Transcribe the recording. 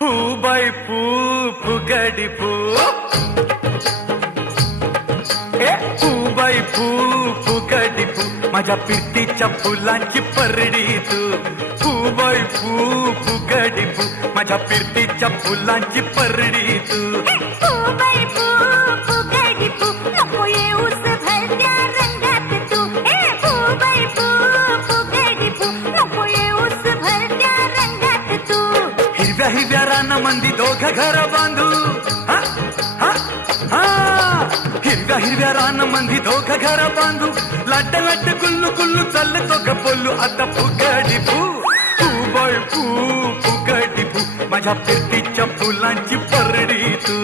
फू बाई फू फुगडी फू ए फू बाई फू फुगडी फू माझ्या पिरतीच्या फुलांची परडी तू फू बाई फू फुगडी फू माझ्या पिरतीच्या फुलांची परडी तू फू बाई फू फुगडी फू नको येऊस भलत्या रंगात तू फू बाई फू फुगडी फू नको येऊस भलत्या रंगात तू हिरव्या हिरव्या रानामंदी दोघं घर बांधू हा हा हा हिरव्या हिरव्या रानामंदी दोघं घर बांधू लाट लाट गुल्लू गुल्लू चालतो ग बोलू आता फुगडी फू फू बाई फू फुगडी फू माझ्या पिरतीच्या फुलांची परडी तू